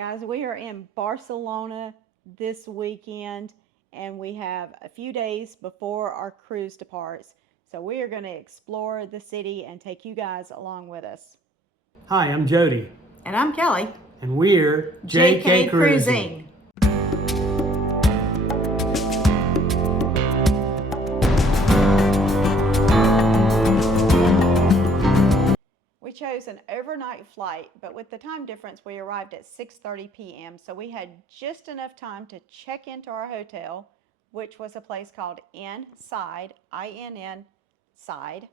Guys, we are in Barcelona this weekend and we have a few days before our cruise departs. So we are going to explore the city and take you guys along with us. Hi, I'm Jody. And I'm Kelly. And we're JK Cruising. We chose an overnight flight, but with the time difference, we arrived at 6:30 p.m. So we had just enough time to check into our hotel, which was a place called Inside, INN Side,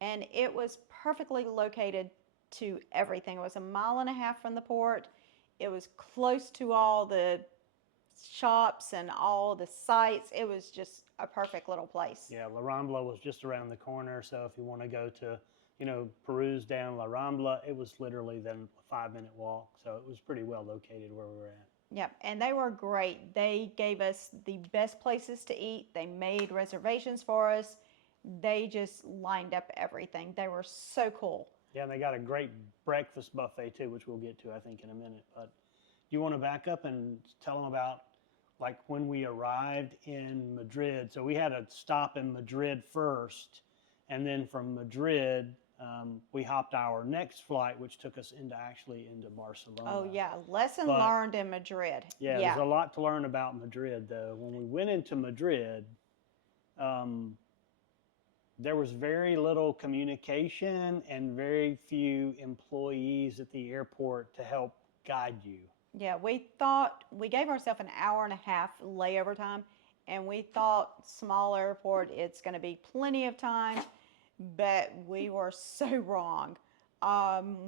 and it was perfectly located to everything. It was a mile and a half from the port. It was close to all the shops and all the sites. It was just a perfect little place. Yeah, La Rambla was just around the corner, so if you want to go to, peruse down La Rambla, it was literally then a 5-minute walk, so it was pretty well located where we were at. Yep, and they were great. They gave us the best places to eat. They made reservations for us. They just lined up everything. They were so cool. Yeah, and they got a great breakfast buffet too, which we'll get to, I think, in a minute. But do you want to back up and tell them about like when we arrived in Madrid? So we had a stop in Madrid first, and then from Madrid, we hopped our next flight, which took us into Barcelona. Oh yeah, lesson learned in Madrid. Yeah, there's a lot to learn about Madrid, though. When we went into Madrid, there was very little communication and very few employees at the airport to help guide you. Yeah, we thought we gave ourselves an hour and a half layover time, and we thought small airport, it's going to be plenty of time, but we were so wrong.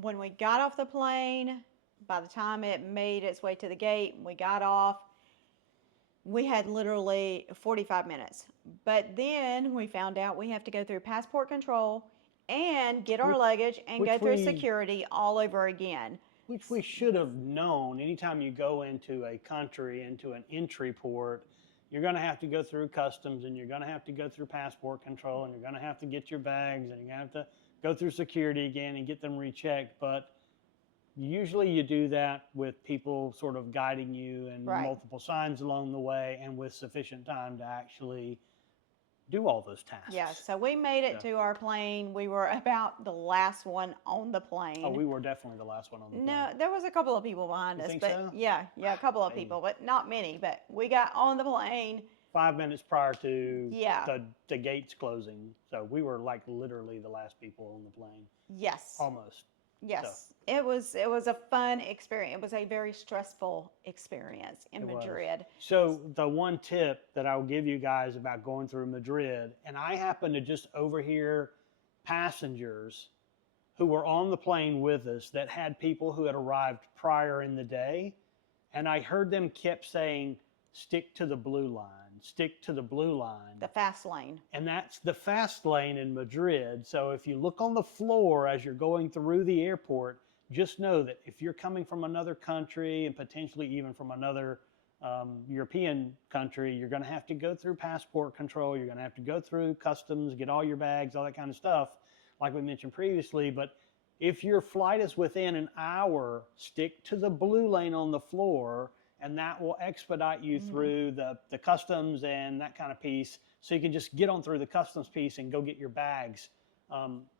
When we got off the plane, by the time it made its way to the gate, we got off, we had literally 45 minutes. But then we found out we have to go through passport control and get our luggage and go through security all over again. Which we should have known. Anytime you go into a country, into an entry port, you're going to have to go through customs, and you're going to have to go through passport control, and you're going to have to get your bags, and you're going to have to go through security again and get them rechecked. But usually you do that with people sort of guiding you and multiple signs along the way, and with sufficient time to actually do all those tasks. Yeah, so we made it to our plane. We were about the last one on the plane. Oh, we were definitely the last one on the plane. No, there was a couple of people behind us, think but so? yeah, a couple of people, but not many. But we got on the plane 5 minutes prior to the gates closing. So we were like literally the last people on the plane. Yes. Almost. Yes. So. It was a fun experience. It was a very stressful experience in Madrid. So the one tip that I'll give you guys about going through Madrid, and I happened to just overhear passengers who were on the plane with us that had people who had arrived prior in the day, and I heard them kept saying, stick to the blue line. Stick to the blue line. The fast lane. And that's the fast lane in Madrid. So if you look on the floor as you're going through the airport, just know that if you're coming from another country and potentially even from another European country, you're going to have to go through passport control. You're going to have to go through customs, get all your bags, all that kind of stuff, like we mentioned previously. But if your flight is within an hour, stick to the blue lane on the floor, and that will expedite you through the customs and that kind of piece, so you can just get on through the customs piece and go get your bags.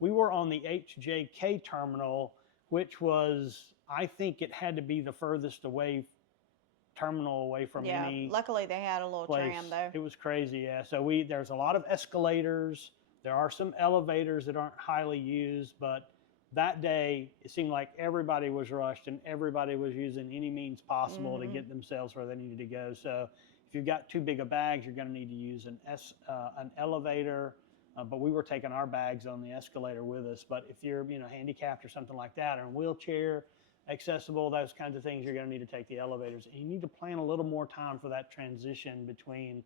We were on the HJK terminal, which was, I think it had to be the furthest terminal away from any. Yeah, luckily they had a little place. tram though. It was crazy, yeah. So there's a lot of escalators. There are some elevators that aren't highly used, but that day, it seemed like everybody was rushed and everybody was using any means possible to get themselves where they needed to go. So if you've got too big of bags, you're going to need to use an elevator. But we were taking our bags on the escalator with us. But if you're handicapped or something like that, or in a wheelchair accessible, those kinds of things, you're going to need to take the elevators. And you need to plan a little more time for that transition between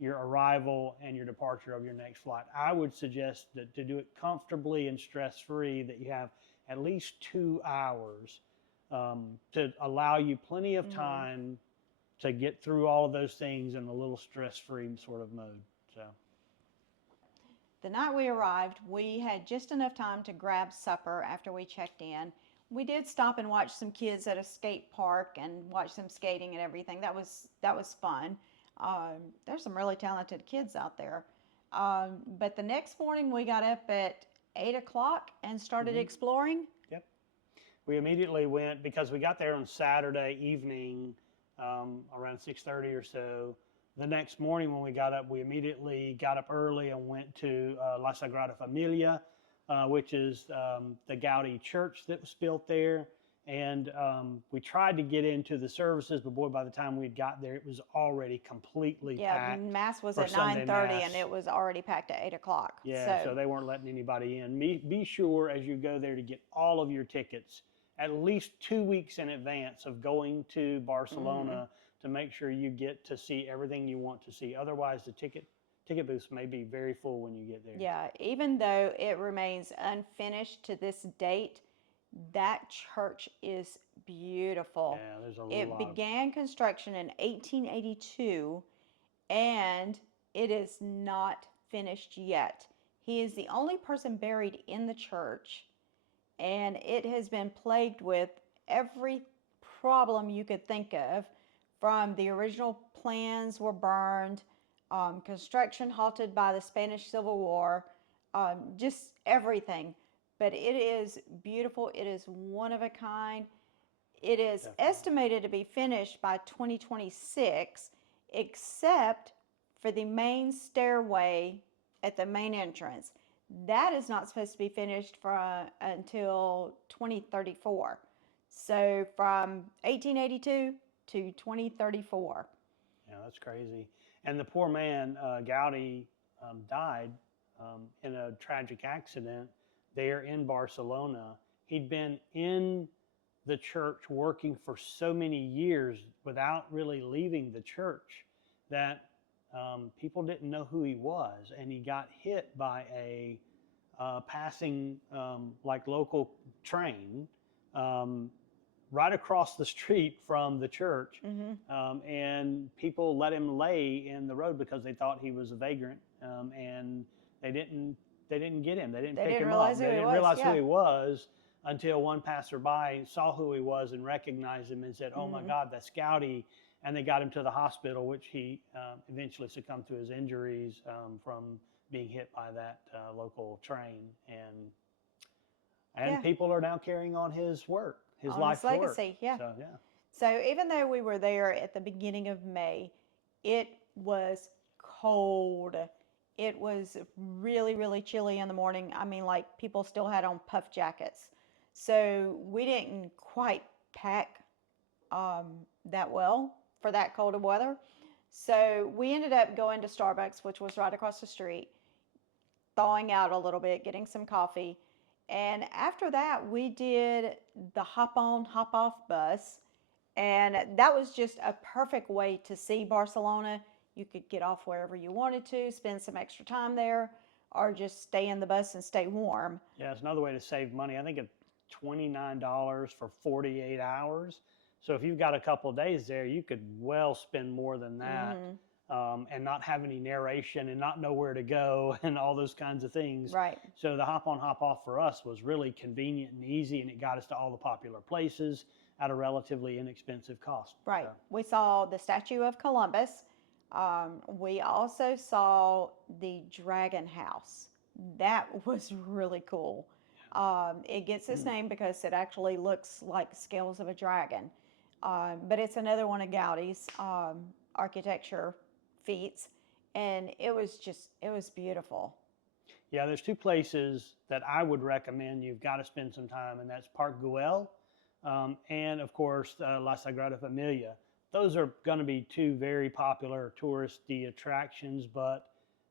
your arrival and your departure of your next flight. I would suggest that to do it comfortably and stress-free, that you have at least 2 hours to allow you plenty of time to get through all of those things in a little stress-free sort of mode. So, the night we arrived, we had just enough time to grab supper after we checked in. We did stop and watch some kids at a skate park and watch them skating and everything. That was fun. There's some really talented kids out there. But the next morning we got up at 8 o'clock and started Hmm. exploring. Yep. We immediately went because we got there on Saturday evening, around 6:30 or so. The next morning when we got up, we immediately got up early and went to La Sagrada Familia, which is the Gaudi church that was built there. And we tried to get into the services, but boy, by the time we got there, it was already completely Yeah, packed mass was for at Sunday 9:30 and Mass. it was already packed at 8 o'clock. Yeah, so So, they weren't letting anybody in. Be sure as you go there to get all of your tickets at least 2 weeks in advance of going to mhm. Barcelona to make sure you get to see everything you want to see. Otherwise, the ticket booths may be very full when you get there. Yeah, even though it remains unfinished to this date, that church is beautiful. Yeah, there's a It lot of. began construction in 1882 and it is not finished yet. He is the only person buried in the church, and it has been plagued with every problem you could think of. From the original plans were burned, construction halted by the Spanish Civil War, just everything. But it is beautiful. It is one of a kind. It is Definitely. estimated to be finished by 2026, except for the main stairway at the main entrance. That is not supposed to be finished until 2034. So from 1882 to 2034. Yeah, that's crazy. And the poor man, Gaudi, died in a tragic accident there in Barcelona. He'd been in the church working for so many years without really leaving the church that people didn't know who he was. And he got hit by a passing like local train um, right across the street from the church, Mm-hmm. and people let him lay in the road because they thought he was a vagrant, and they didn't they didn't get him. They didn't They pick didn't him realize up. who They he didn't was. realize who Yeah. he was until one passerby saw who he was and recognized him and said, "Oh my Mm-hmm. God, that's Gowdy." And they got him to the hospital, which he eventually succumbed to his injuries from being hit by that local train. And Yeah. people are now carrying on his work, his On his life's work. legacy. Yeah. So yeah. So even though we were there at the beginning of May, it was cold. It was really, really chilly in the morning. I mean, like people still had on puff jackets. So we didn't quite pack um, that well for that cold of weather. So we ended up going to Starbucks, which was right across the street, thawing out a little bit, getting some coffee. And after that, we did the hop on, hop off bus. And that was just a perfect way to see Barcelona. You could get off wherever you wanted to, spend some extra time there, or just stay in the bus and stay warm. Yeah, it's another way to save money. I think it's $29 for 48 hours. So if you've got a couple of days there, you could well spend more than that, Hmm. and not have any narration and not know where to go and all those kinds of things. Right, So the hop on, hop off for us was really convenient and easy, and it got us to all the popular places at a relatively inexpensive cost. So right. We saw the Statue of Columbus. We also saw the Dragon House. That was really cool. It gets its name because it actually looks like scales of a dragon. But it's another one of Gaudi's architecture feats. And it was beautiful. yeah, there's two places that I would recommend you've got to spend some time, and that's Park Güell, and of course La Sagrada Familia. Those are going to be two very popular touristy attractions, but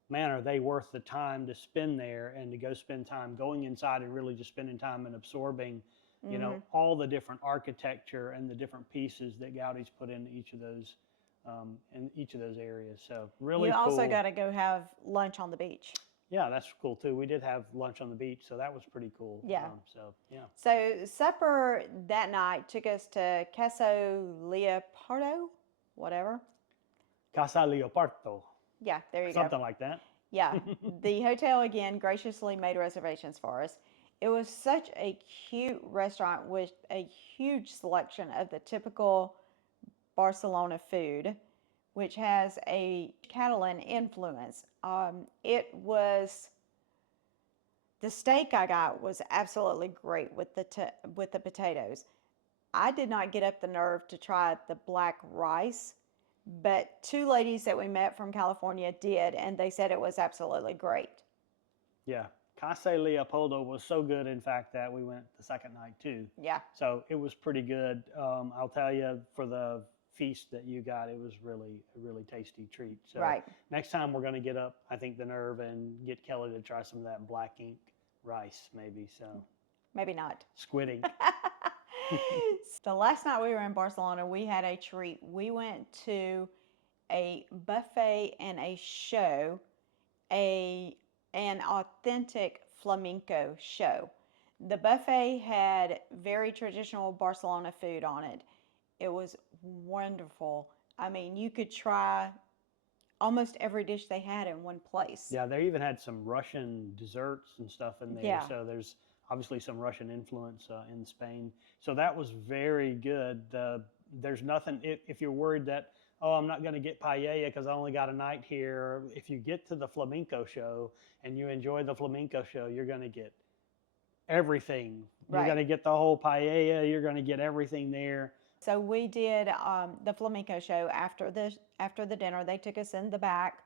man, are they worth the time to spend there and to go spend time going inside and really just spending time and absorbing, Hmm. all the different architecture and the different pieces that Gaudi's put in each of those areas. So You really also cool. got to go have lunch on the beach. Yeah, that's cool too. We did have lunch on the beach, so that was pretty cool. Yeah. So yeah, So supper that night took us to Caso Leopardo, whatever. Casa Leopardo, Yeah, there you go. something like that. Yeah, the hotel again graciously made reservations for us. It was such a cute restaurant with a huge selection of the typical Barcelona food, which has a Catalan influence. The steak I got was absolutely great with the potatoes. I did not get up the nerve to try the black rice, but two ladies that we met from California did, and they said it was absolutely great. Yeah. Casa Leopoldo was so good, in fact, that we went the second night too. Yeah. So it was pretty good. I'll tell you, for the feast that you got, it was really a really tasty treat. So Right. next time we're going to get up, I think, the nerve and get Kelly to try some of that black ink rice, maybe. So Maybe not. squid ink. The last night we were in Barcelona, we had a treat. We went to a buffet and a show, an authentic flamenco show. The buffet had very traditional Barcelona food on it. It was wonderful. I mean, you could try almost every dish they had in one place. Yeah, they even had some Russian desserts and stuff in there. Yeah. So there's obviously some Russian influence in Spain. So that was very good. There's nothing, if you're worried that, oh, I'm not going to get paella because I only got a night here. If you get to the flamenco show and you enjoy the flamenco show, you're going to get everything. You're Right. going to get the whole paella. You're going to get everything there. So we did the flamenco show after the dinner. They took us in the back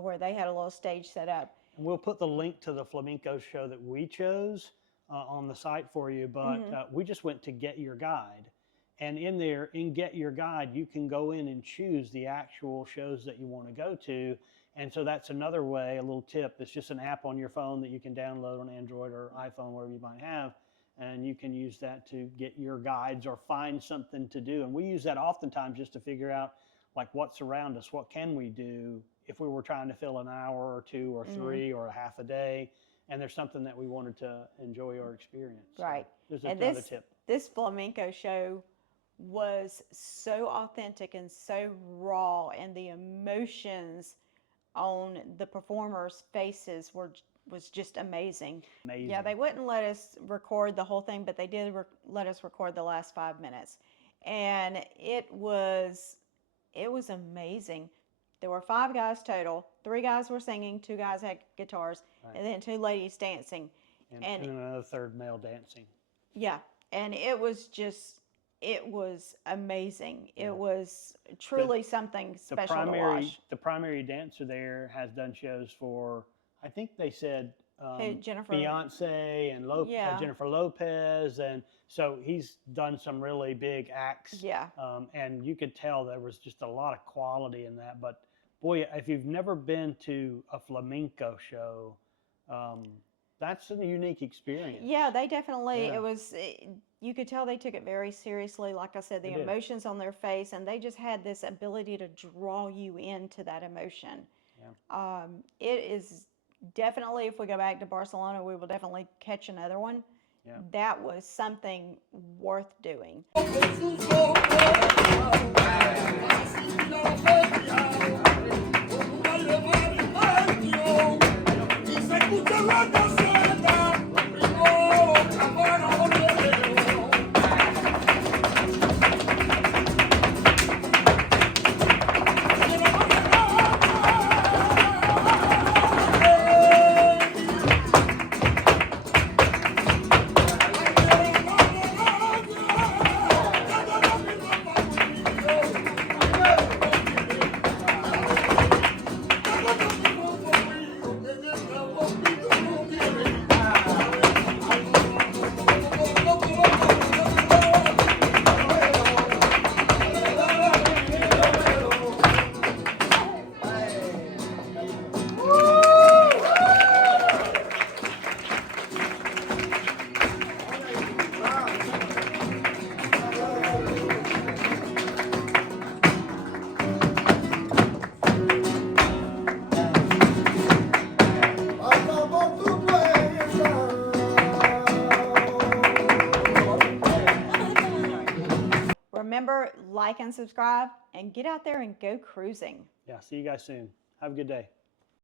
where they had a little stage set up. And we'll put the link to the flamenco show that we chose on the site for you. But we just went to Get Your Guide. And in there, in Get Your Guide, you can go in and choose the actual shows that you want to go to. And so that's another way, a little tip. It's just an app on your phone that you can download on Android or iPhone, whatever you might have. And you can use that to get your guides or find something to do. And we use that oftentimes just to figure out like what's around us. What can we do if we were trying to fill an hour or two or three or a half a day? And there's something that we wanted to enjoy or experience. Right. So there's And another tip. This flamenco show was so authentic and so raw, and the emotions on the performers' faces was just amazing. Amazing. Yeah, they wouldn't let us record the whole thing, but they did let us record the last 5 minutes, and it was amazing. There were 5 guys total. 3 guys were singing, 2 guys had guitars, Right. and then 2 ladies dancing, And another third male dancing. yeah, and it was amazing. Yeah. It was truly something special to watch. The primary dancer there has done shows for, I think they said Jennifer, Beyonce and Yeah. Jennifer Lopez, and so he's done some really big acts. Yeah. And you could tell there was just a lot of quality in that. But boy, if you've never been to a flamenco show, that's a unique experience. Yeah, they definitely, Yeah. you could tell they took it very seriously. Like I said, the They did. emotions on their face, and they just had this ability to draw you into that emotion. Yeah. It is definitely, if we go back to Barcelona, we will definitely catch another one. Yeah. That was something worth doing. Remember, like and subscribe, and get out there and go cruising. Yeah. See you guys soon. Have a good day.